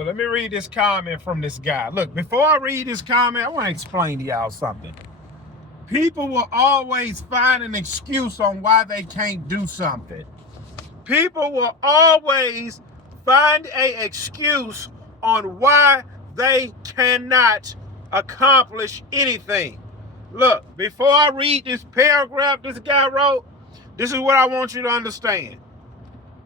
So let me read this comment from this guy. Look, before I read this comment, I want to explain to y'all something. People will always find an excuse on why they can't do something. People will always find an excuse on why they cannot accomplish anything. Look, before I read this paragraph this guy wrote, this is what I want you to understand.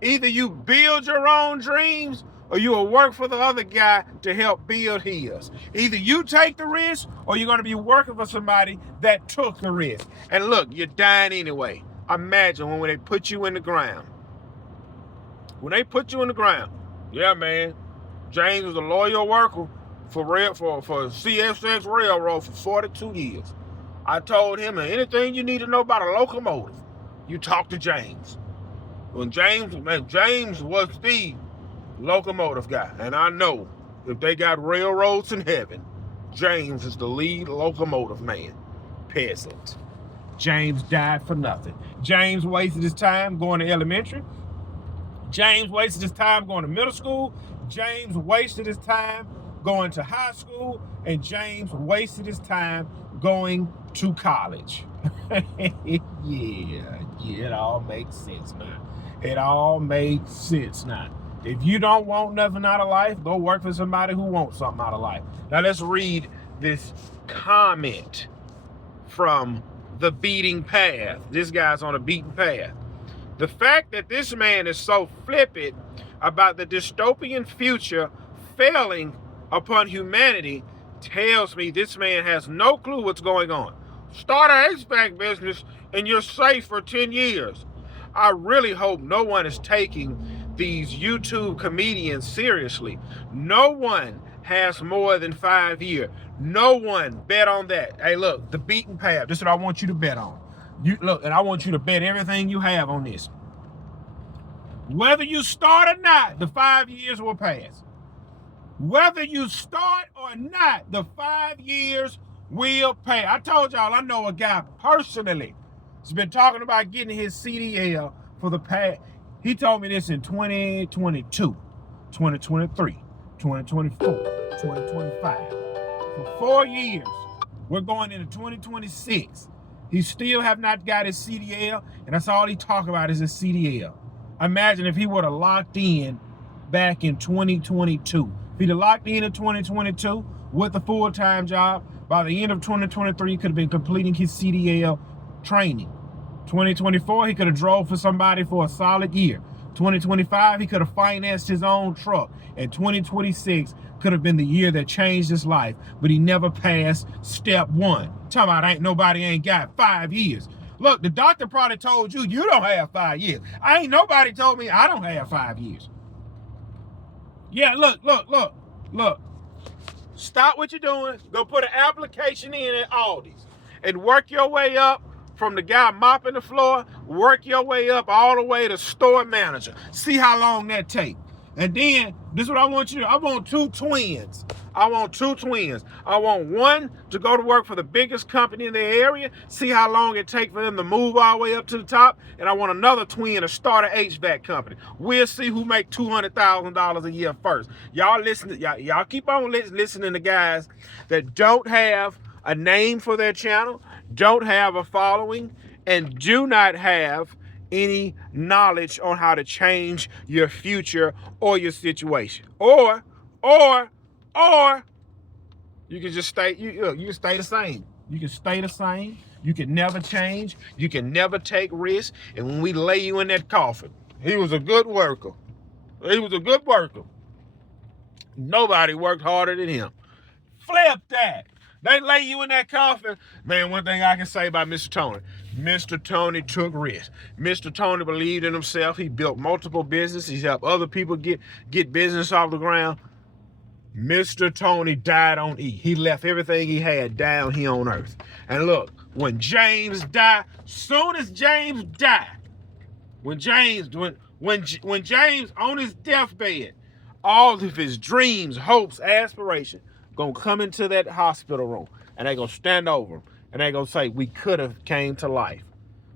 Either you build your own dreams or you will work for the other guy to help build his. Either you take the risk or you're going to be working for somebody that took the risk. And look, you're dying anyway. Imagine when they put you in the ground. When they put you in the ground, yeah, man, James was a loyal worker for CSX Railroad for 42 years. I told him anything you need to know about a locomotive, you talk to James. When James was the locomotive guy, and I know if they got railroads in heaven, James is the lead locomotive man. Peasant. James died for nothing. James wasted his time going to elementary. James wasted his time going to middle school. James wasted his time going to high school. And James wasted his time going to college. Yeah, it all makes sense now. It all makes sense now. If you don't want nothing out of life, go work for somebody who wants something out of life. Now let's read this comment from The Beating Path. This guy's on a beaten path. The fact that this man is so flippant about the dystopian future failing upon humanity tells me this man has no clue what's going on. Start an HVAC business and you're safe for 10 years. I really hope no one is taking these YouTube comedians seriously. No one has more than 5 years. No one bet on that. Hey, look, The Beaten Path. This is what I want you to bet on. Look, and I want you to bet everything you have on this. Whether you start or not, the 5 years will pass. Whether you start or not, the 5 years will pay. I told y'all I know a guy personally who's been talking about getting his CDL for the past. He told me this in 2022, 2023, 2024, 2025. For 4 years, we're going into 2026. He still have not got his CDL, and that's all he talk about is his CDL. Imagine if he would have locked in back in 2022. If he'd have locked in 2022 with a full-time job, by the end of 2023, he could have been completing his CDL training. 2024, he could have drove for somebody for a solid year. 2025, he could have financed his own truck. And 2026 could have been the year that changed his life, but he never passed step one. Talking about nobody ain't got 5 years. Look, the doctor probably told you don't have 5 years. Ain't nobody told me I don't have 5 years. Yeah, look. Stop what you're doing. Go put an application in at Aldi's and work your way up from the guy mopping the floor, work your way up all the way to store manager. See how long that takes. And then, this is what I want you to do. I want two twins. I want one to go to work for the biggest company in the area, see how long it takes for them to move all the way up to the top. And I want another twin to start an HVAC company. We'll see who make $200,000 a year first. Y'all listen, y'all keep on listening to guys that don't have a name for their channel, don't have a following, and do not have any knowledge on how to change your future or your situation. Or you can just stay, you can stay the same. You can stay the same. You can never change. You can never take risks. And when we lay you in that coffin, he was a good worker. Nobody worked harder than him. Flip that. They lay you in that coffin. Man, one thing I can say about Mr. Tony. Mr. Tony took risks. Mr. Tony believed in himself. He built multiple businesses. He helped other people get business off the ground. Mr. Tony died on E. He left everything he had down here on earth. And look, when James died, soon as James died, when James on his deathbed, all of his dreams, hopes, aspirations gonna come into that hospital room, and they gonna stand over him, and they gonna say, we could have came to life,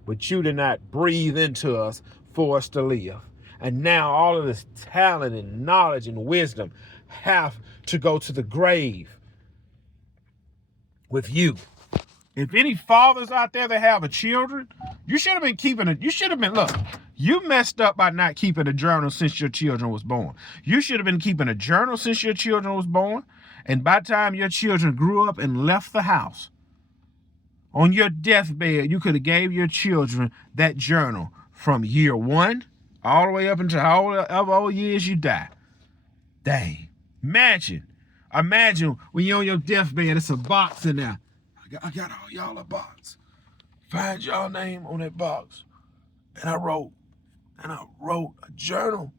but you did not breathe into us for us to live. And now all of this talent and knowledge and wisdom have to go to the grave with you. If any fathers out there that have children, you should have been keeping it. You should have been, look, you messed up by not keeping a journal since your children was born. You should have been keeping a journal since your children was born. And by the time your children grew up and left the house, on your deathbed, you could have gave your children that journal from year 1 all the way up until however old years you die. Dang. Imagine when you're on your deathbed, it's a box in there. I got all y'all a box. Find y'all name on that box. And I wrote a journal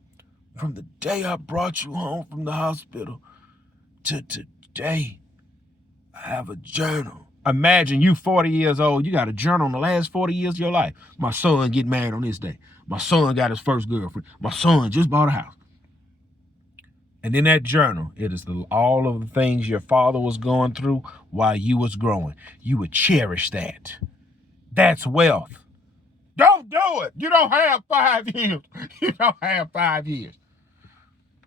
from the day I brought you home from the hospital to today. I have a journal. Imagine you 40 years old, you got a journal on the last 40 years of your life. My son get married on this day. My son got his first girlfriend. My son just bought a house. And in that journal, it is all of the things your father was going through while you was growing. You would cherish that. That's wealth. Don't do it. You don't have 5 years. You don't have 5 years.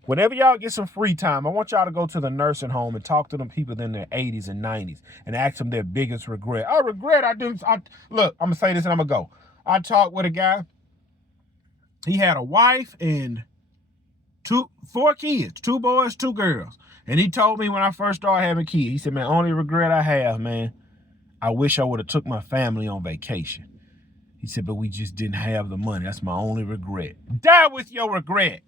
Whenever y'all get some free time, I want y'all to go to the nursing home and talk to them people in their 80s and 90s and ask them their biggest regret. Look, I'm going to say this and I'm going to go. I talked with a guy. He had a wife and 4 kids, 2 boys, 2 girls. And he told me when I first started having kids, he said, man, only regret I have, man, I wish I would have took my family on vacation. He said, but we just didn't have the money. That's my only regret. Die with your regret.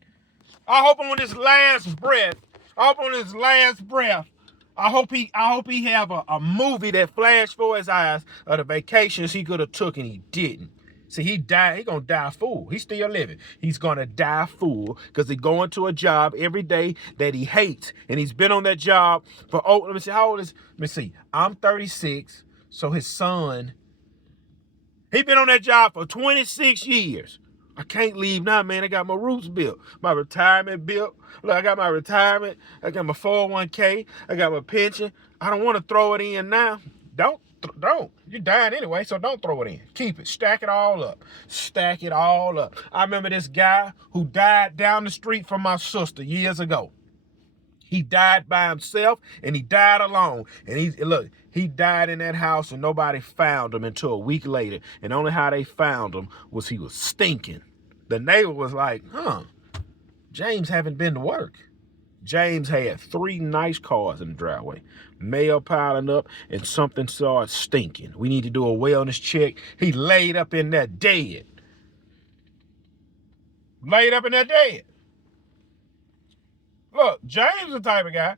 I hope on his last breath, I hope he have a movie that flashed for his eyes of the vacations he could have took and he didn't. See, he died. He gonna die fool. He's still living. He's gonna die fool because he's going to a job every day that he hates, and he's been on that job for let me see, how old is? Let me see. I'm 36, so his son. He been on that job for 26 years. I can't leave now, man. I got my roots built, my retirement built. Look, I got my retirement. I got my 401k. I got my pension. I don't want to throw it in now. Don't. You're dying anyway, so don't throw it in. Keep it. Stack it all up. I remember this guy who died down the street from my sister years ago. He died by himself, and he died alone. And he died in that house, and nobody found him until a week later. And only how they found him was he was stinking. The neighbor was like, James haven't been to work. James had 3 nice cars in the driveway. Mail piling up, and something started stinking. We need to do a wellness check. He laid up in there dead. Look, James the type of guy,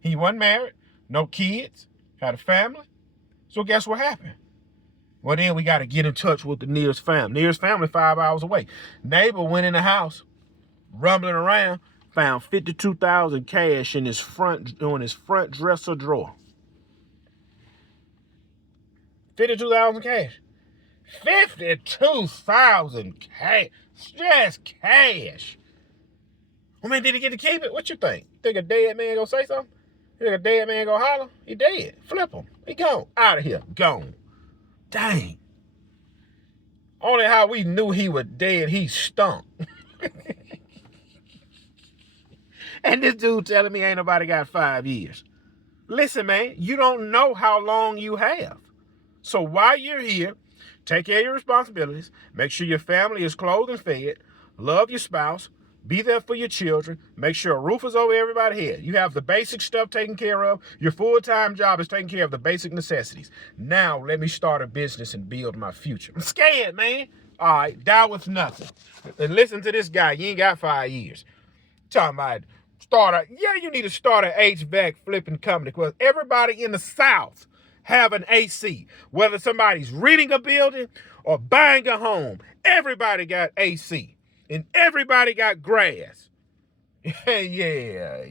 he wasn't married, no kids, had a family. So guess what happened? Well, then we got to get in touch with the nearest family. Nearest family 5 hours away. Neighbor went in the house, rumbling around, found $52,000 cash in his front dresser drawer. $52,000 cash. $52,000 cash. Just cash. I mean, did he get to keep it? What you think? Think a dead man gonna say something? Think a dead man gonna holler? He dead. Flip him. He gone. Out of here. Gone. Dang. Only how we knew he was dead, he stunk. And this dude telling me ain't nobody got 5 years. Listen, man, you don't know how long you have. So while you're here, take care of your responsibilities. Make sure your family is clothed and fed. Love your spouse. Be there for your children. Make sure a roof is over everybody's head. You have the basic stuff taken care of. Your full-time job is taking care of the basic necessities. Now, let me start a business and build my future. I'm scared, man. All right, die with nothing. And listen to this guy. You ain't got 5 years. Talking about you need to start an HVAC flipping company because everybody in the South have an AC. Whether somebody's renting a building or buying a home, everybody got AC. And everybody got grass. Yeah.